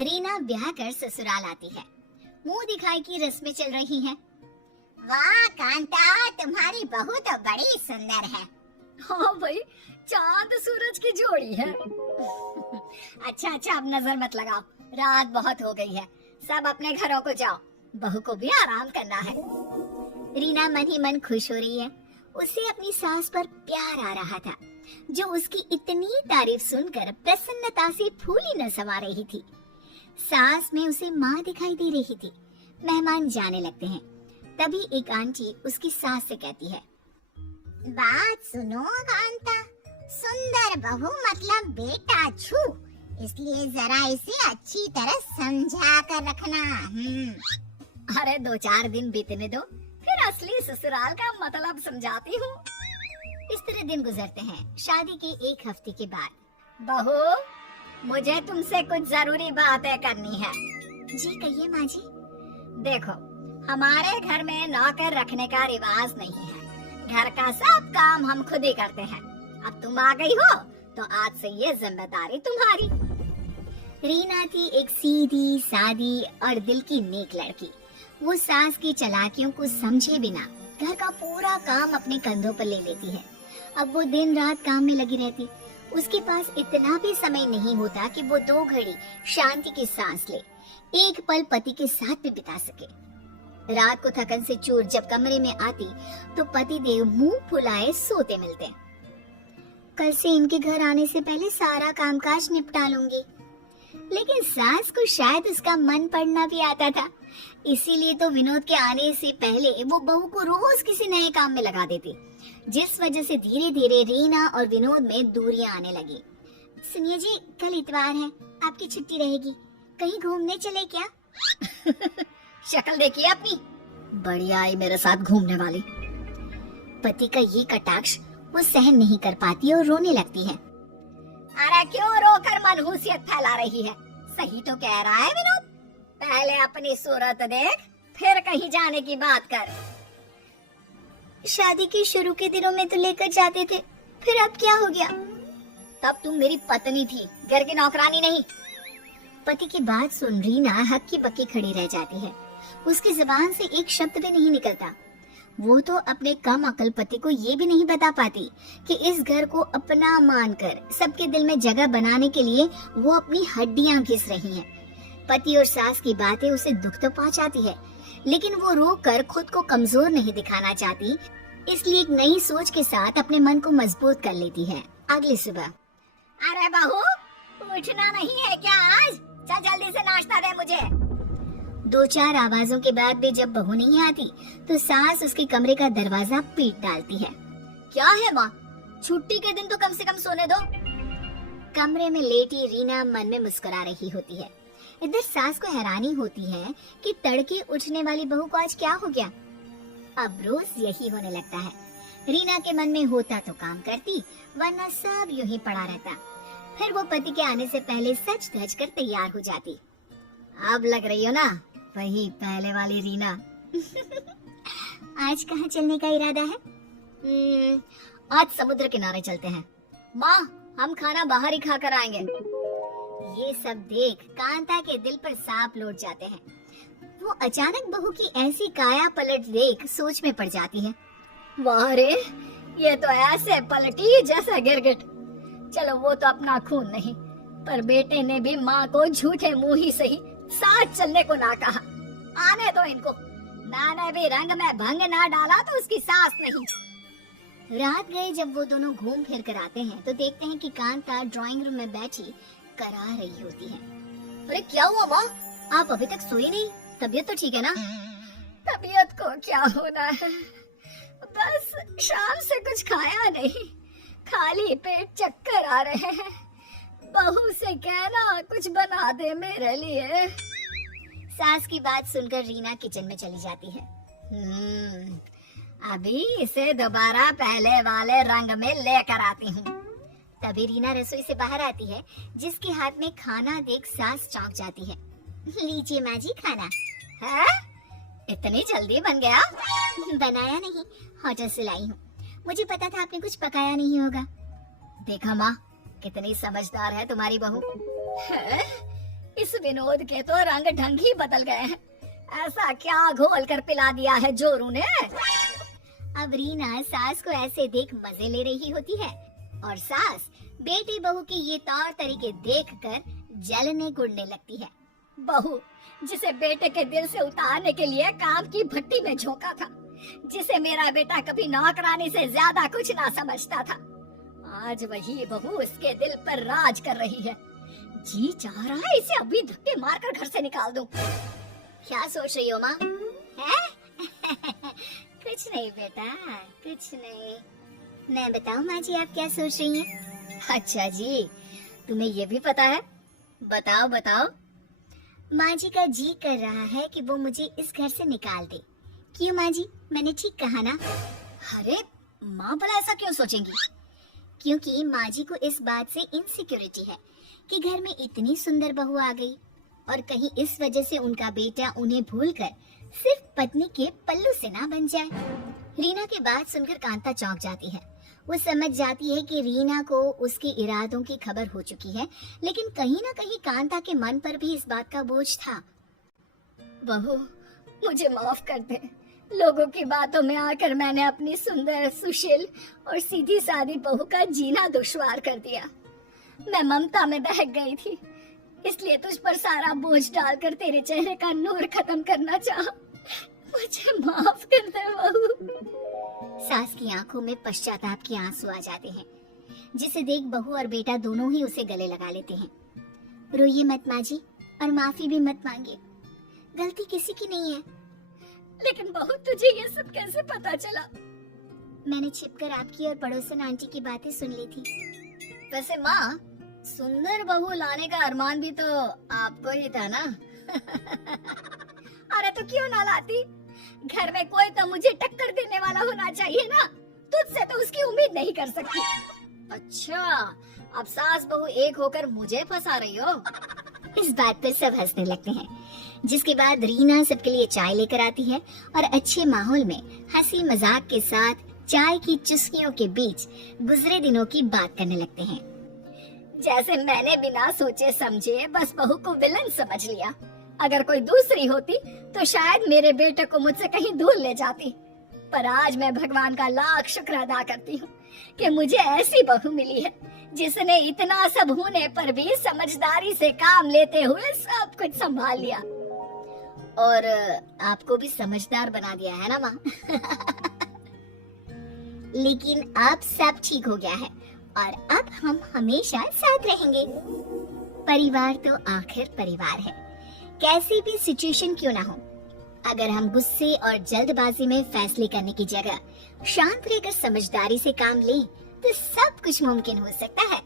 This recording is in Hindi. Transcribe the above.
रीना ब्याह कर ससुराल आती है। मुंह दिखाई की रस्में चल रही हैं। वाह कांता, तुम्हारी बहू तो बड़ी सुंदर है। हाँ भाई, चांद सूरज की जोड़ी है। अच्छा अब नजर मत लगाओ, रात बहुत हो गई है। सब अपने घरों को जाओ, बहू को भी आराम करना है। रीना मन ही मन खुश हो रही है। उसे अपनी सास पर प्यार आ रहा था, जो उसकी इतनी तारीफ सुनकर प्रसन्नता से फूली न समा रही थी। सास में उसे माँ दिखाई दे रही थी। मेहमान जाने लगते हैं। तभी एक आंटी उसकी सास से कहती है, बात सुनो कांता, सुंदर बहू मतलब बेटा छू, इसलिए जरा इसे अच्छी तरह समझा कर रखना। अरे 2-4 दिन बीतने दो, फिर असली ससुराल का मतलब समझाती हूँ। इस तरह दिन गुजरते हैं। शादी के 1 हफ्ते के बाद, बहू, मुझे तुमसे कुछ जरूरी बातें करनी है। जी कहिए माँ जी। देखो, हमारे घर में नौकर रखने का रिवाज नहीं है। घर का सब काम हम खुद ही करते हैं। अब तुम आ गई हो तो आज से ये जिम्मेदारी तुम्हारी। रीना थी एक सीधी सादी और दिल की नेक लड़की। वो सास की चालाकियों को समझे बिना घर का पूरा काम अपने कंधों पर ले लेती है। अब वो दिन रात काम में लगी रहती। उसके पास इतना भी समय नहीं होता कि वो 2 घड़ी शांति की सांस ले, एक पल पति के साथ भी बिता सके। रात को थकन से चूर जब कमरे में आती तो पति देव मुंह फुलाए सोते मिलते। कल से इनके घर आने से पहले सारा कामकाज निपटा लूंगी। लेकिन सास को शायद उसका मन पड़ना भी आता था, इसीलिए तो विनोद के आने से पहले वो बहू को रोज किसी नए काम में लगा देती, जिस वजह से धीरे धीरे रीना और विनोद में दूरियां आने लगी। सुनिए जी, कल इतवार है, आपकी छुट्टी रहेगी, कहीं घूमने चले क्या? शक्ल देखिए अपनी, बड़ी आई मेरे साथ घूमने वाली। पति का ये कटाक्ष वो सहन नहीं कर पाती और रोने लगती है। अरे क्यों रोकर मनहूसियत फैला रही है? सही तो कह रहा है विनोद, पहले अपनी सूरत देख, फिर कहीं जाने की बात कर। शादी के शुरू के दिनों में तो लेकर जाते थे, फिर अब क्या हो गया? तब तुम मेरी पत्नी थी, घर की नौकरानी नहीं। पति की बात सुन रीना हक्की बक्की खड़ी रह जाती है। उसकी जुबान से एक शब्द भी नहीं निकलता। वो तो अपने कम अकल पति को ये भी नहीं बता पाती कि इस घर को अपना मानकर सबके दिल में जगह बनाने के लिए वो अपनी हड्डियां घिस रही हैं। पति और सास की बातें उसे दुख तो पहुंचाती है, लेकिन वो रोक कर खुद को कमजोर नहीं दिखाना चाहती, इसलिए एक नई सोच के साथ अपने मन को मजबूत कर लेती है। अगली सुबह, अरे बहू, उठना नहीं है क्या आज? चल जल्दी से नाश्ता दे मुझे। 2-4 आवाजों के बाद भी जब बहू नहीं आती तो सास उसके कमरे का दरवाजा पीट डालती है। क्या है माँ, छुट्टी के दिन तो कम से कम सोने दो। कमरे में लेटी रीना मन में मुस्कुरा रही होती है। इधर सास को हैरानी होती है कि तड़के उठने वाली बहू को आज क्या हो गया। अब रोज यही होने लगता है। रीना के मन में होता तो काम करती, वरना सब यूं ही पड़ा रहता। फिर वो पति के आने से पहले सच धज कर तैयार हो जाती। अब लग रही हो ना वही पहले वाली रीना। आज कहाँ चलने का इरादा है? आज समुद्र किनारे चलते हैं माँ, हम खाना बाहर ही खा कर आएंगे। ये सब देख कांता के दिल पर सांप लौट जाते हैं। वो अचानक बहू की ऐसी काया पलट देख सोच में पड़ जाती है। वाह रे, ये तो ऐसे पलटी जैसा गिरगिट। चलो वो तो अपना खून नहीं, पर बेटे ने भी माँ को झूठे मुंह ही सही साथ चलने को ना कहा। आने दो इनको, मैंने भी रंग में भंग ना डाला तो उसकी सास नहीं। रात गए जब वो दोनों घूम फिर कर आते हैं तो देखते हैं कि कांता ड्राइंग रूम में बैठी करा रही होती है। अरे क्या हुआ माँ, आप अभी तक सोई नहीं? तबीयत तो ठीक है ना? तबीयत को क्या होना है, बस शाम से कुछ खाया नहीं, खाली पेट चक्कर आ रहे हैं। बहू से कहना कुछ बना दे मेरे लिए। सास की बात सुनकर रीना किचन में चली जाती है। अभी इसे दोबारा पहले वाले रंग में लेकर आती हूँ। तभी रीना रसोई से बाहर आती है, जिसके हाथ में खाना देख सास चौंक जाती है। लीजिए माँ जी खाना। है? इतनी जल्दी बन गया? बनाया नहीं, होटल से लाई हूँ। मुझे पता था आपने कुछ पकाया नहीं होगा। देखा माँ, कितनी समझदार है तुम्हारी बहू। इस विनोद के तो रंग ढंग ही बदल गए हैं। ऐसा क्या घोल कर पिला दिया है जोरू ने? अब रीना सास को ऐसे देख मजे ले रही होती है और सास बेटी बहू के ये तौर तरीके देखकर जलने कुड़ने लगती है। बहू जिसे बेटे के दिल से उतारने के लिए काम की भट्टी में झोंका था, जिसे मेरा बेटा कभी नौकरानी से ज्यादा कुछ ना समझता था, आज वही बहू उसके दिल पर राज कर रही है। जी चाह रहा है इसे अभी धक्के मारकर घर से निकाल दूं। क्या सोच रही हो माँ? कुछ नहीं बेटा, कुछ नहीं। मैं बताऊं माँ जी आप क्या सोच रही हैं? अच्छा जी, तुम्हें ये भी पता है? बताओ बताओ। माँ जी का जी कर रहा है कि वो मुझे इस घर से निकाल दे। क्यों माँ जी, मैंने ठीक कहा ना? अरे माँ भला ऐसा क्यों सोचेंगी? क्योंकि माँ जी को इस बात से इनसिक्योरिटी है कि घर में इतनी सुंदर बहू आ गई और कहीं इस वजह से उनका बेटा उन्हें भूलकर सिर्फ पत्नी के पल्लू से ना बन जाए। रीना की बात सुनकर कांता चौंक जाती है। वो समझ जाती है कि रीना को उसके इरादों की खबर हो चुकी है, लेकिन कहीं ना कहीं कांता के मन पर भी इस बात का बोझ था। बहू मुझे माफ कर दे। लोगों की बातों में आकर मैंने अपनी सुंदर, सुशील और सीधी सादी बहू का जीना दुश्वार कर दिया। मैं ममता में बहक गई थी, इसलिए तुझ पर सारा बोझ डालकर तेरे चेहरे का नूर खत्म करना चाहा। मुझे माफ कर दे बहू। सास की आंखों में पश्चाताप के आंसू आ जाते हैं, जिसे देख बहू और बेटा दोनों ही उसे गले लगा लेते हैं। रोइए मत माँ जी और माफी भी मत मांगिए, गलती किसी की नहीं है। लेकिन बहू तुझे ये सब कैसे पता चला? मैंने छिपकर आपकी और पड़ोसन आंटी की बातें सुन ली थी। वैसे माँ, सुंदर बहू लाने का अरमान भी तो आपको ही था ना? अरे तो क्यों ना लाती? घर में कोई तो मुझे टक्कर देने वाला होना चाहिए ना। तुझसे तो उसकी उम्मीद नहीं कर सकती। अच्छा, अब सास बहू एक होकर मुझे फंसा रही हो? इस बात पर सब हंसने लगते हैं, जिसके बाद रीना सबके लिए चाय लेकर आती है और अच्छे माहौल में हंसी मजाक के साथ चाय की चुस्कियों के बीच गुजरे दिनों की बात करने लगते हैं। जैसे मैंने बिना सोचे समझे बस बहू को विलन समझ लिया। अगर कोई दूसरी होती तो शायद मेरे बेटे को मुझसे कहीं दूर ले जाती। पर आज मैं भगवान का लाख शुक्र अदा करती हूँ कि मुझे ऐसी बहू मिली है जिसने इतना सब होने पर भी समझदारी से काम लेते हुए सब कुछ संभाल लिया। और आपको भी समझदार बना दिया है ना माँ? लेकिन अब सब ठीक हो गया है और अब हम हमेशा साथ रहेंगे। परिवार तो आखिर परिवार है, कैसी भी सिचुएशन क्यों ना हो। अगर हम गुस्से और जल्दबाजी में फैसले करने की जगह शांत रहकर समझदारी से काम लें तो सब कुछ मुमकिन हो सकता है।